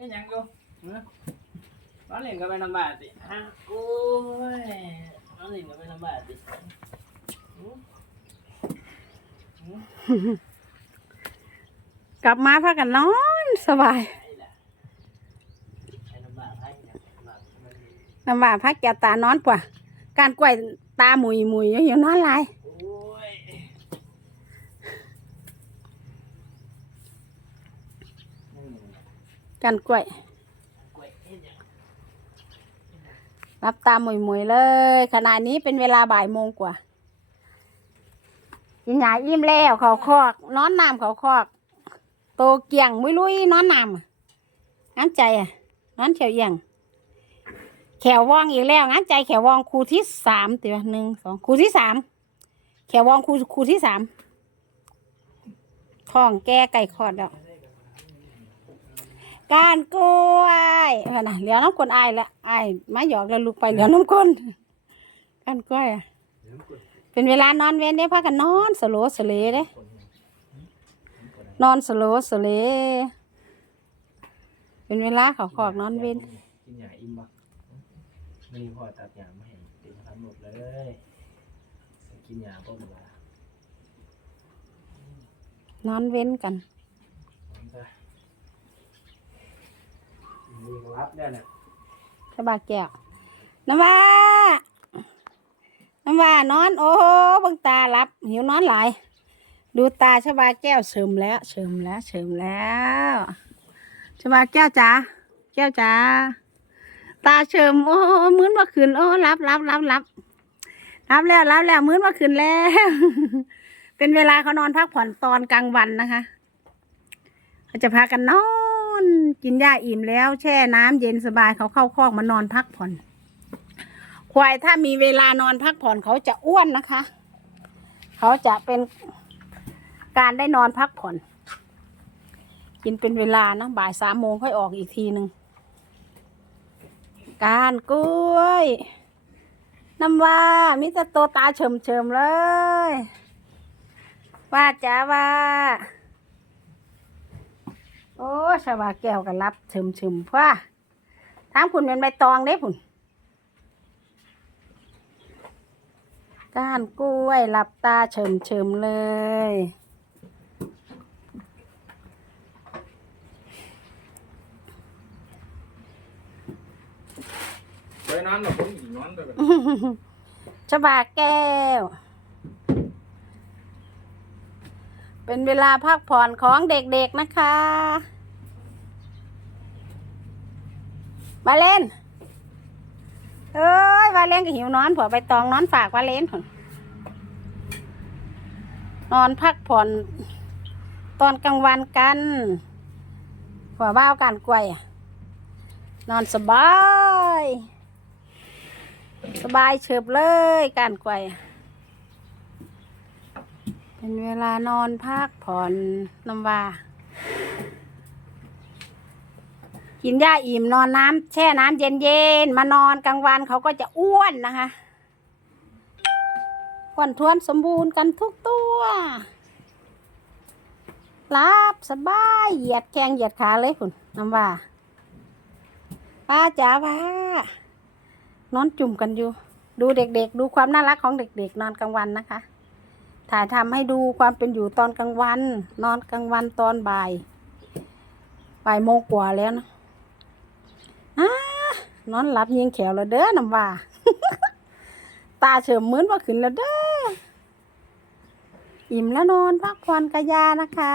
ฮ็ดหยังอยู่ฮะนอนเล่นกับไปน้ำบาดติฮะโอ้ยนอนเล่นกับไปน้ำบาดติหือหือกลับมาพากันนอนสบายไอ้ล่ะไอ้น้ำบาดไอ้เนี่ยน้ำบาดมันมีน้ำว่าพักแกตานอนกว่า การกล้วยตาหมุยหมุยๆอยู่นอนหลายโอ้ยอืม การกล้วย รับตามหมุยๆเลย ขณะนี้เป็นเวลาบ่ายโมงกว่ากินหยาอิ่มแล้วเขาคอก นอนน้ำเขาคอก โตเกียงมุ้ยลุยนอนน้ำงั้นใจอะนอนเขียวเอียงแขววองอีกแล้วงั้นใจแขววองครูที่สามเดี๋ยวหนึ่งสองครูที่สามแขววองครูครูที่สามท้องแก้ไก่คอดแล้ว การกล้วยเออนะเหลือน้ำก้นอายละอายมาหยอกแล้วลูกไปเหลือน้ำก้นการกล้วยอะเป็นเวลานอนเว้นได้พักกันนอนสโลว์สเลเด้นอนสโลว์สเลเป็นเวลาเขาขอกนอนเว้นกินหยาอิ่มบ่มีพ่อตัดหยามาให้เต็มทั้งหมดเลยกินหยาบ่หมดละนอนเว้นกัน มีรับได้เนี่ยสบายแก้วน้ำว่าน้ำว่านอน โอ้โหบังตาหลับหิวนอนหลายดูตาชบาแก้วเสริมแล้วเสริมแล้วเสริมแล้วชบาแก้วจ๋าแก้วจ๋าตาเฉิมโอ้มื้นมาขึ้นโอ้รับรับรับรับรับแล้วรับแล้วมื้นมาขึ้นแล้ว เป็นเวลาเขานอนพักผ่อนตอนกลางวันนะคะเขาจะพากันนอน กินหญ้าอิ่มแล้ว แช่น้ำเย็นสบายเขาเข้าคอกมานอนพักผ่อน ควายถ้ามีเวลานอนพักผ่อนเขาจะอ้วนนะคะ เขาจะเป็นการได้นอนพักผ่อน กินเป็นเวลานะบ่ายสามโมงค่อยออกอีกทีหนึ่งการกล้วยน้ำว่ามิตรโตตาเฉิมเฉิมๆเลย ว่าจ้าว่า โอ้ชาวาแก้วกันรับเฉิมเฉิมๆพ่อถามคุณเป็นใบตองเด้พุ่นก้านกล้วยหลับตาเฉิมเฉิมๆเลย ไปนอนกับผมอีกนอนไปแบบ ชบาแก้ว เป็นเวลาพักผ่อนของเด็กๆนะคะ มาเล่น เอ้ยวาเล่นก็หิวนอนผัวไปตองนอนฝากวาเล่นผนอนพักผ่อน ตอนกลางวันกันผัวบ้าวกันกล้วยนอนสบาย สบายเฉิบเลยการไกวย เป็นเวลานอนพักผ่อนน้ำว่ากินหญ้าอิ่มนอนน้ำแช่น้ำเย็นๆมานอนกลางวันเขาก็จะอ้วนนะคะอ้วนท้วนสมบูรณ์กันทุกตัวรับสบายเหยียดแข้งเหยียดขาเลยคุณน้ำว่าป้าจ๋าป้านอนจุ่มกันอยู่ ดูเด็กๆ ดูความน่ารักของเด็กๆ นอนกลางวันนะคะ ถ่ายทำให้ดูความเป็นอยู่ตอนกลางวัน นอนกลางวันตอนบ่ายบ่ายโมงกว่าแล้วนะอนอนหลับยิงแขวแล้วเด้อน้ำว่า ตาเฉิมเหมือนว่าขึ้นแล้วเด้อ อิ่มแล้วนอนพักผ่อนกะยานะคะ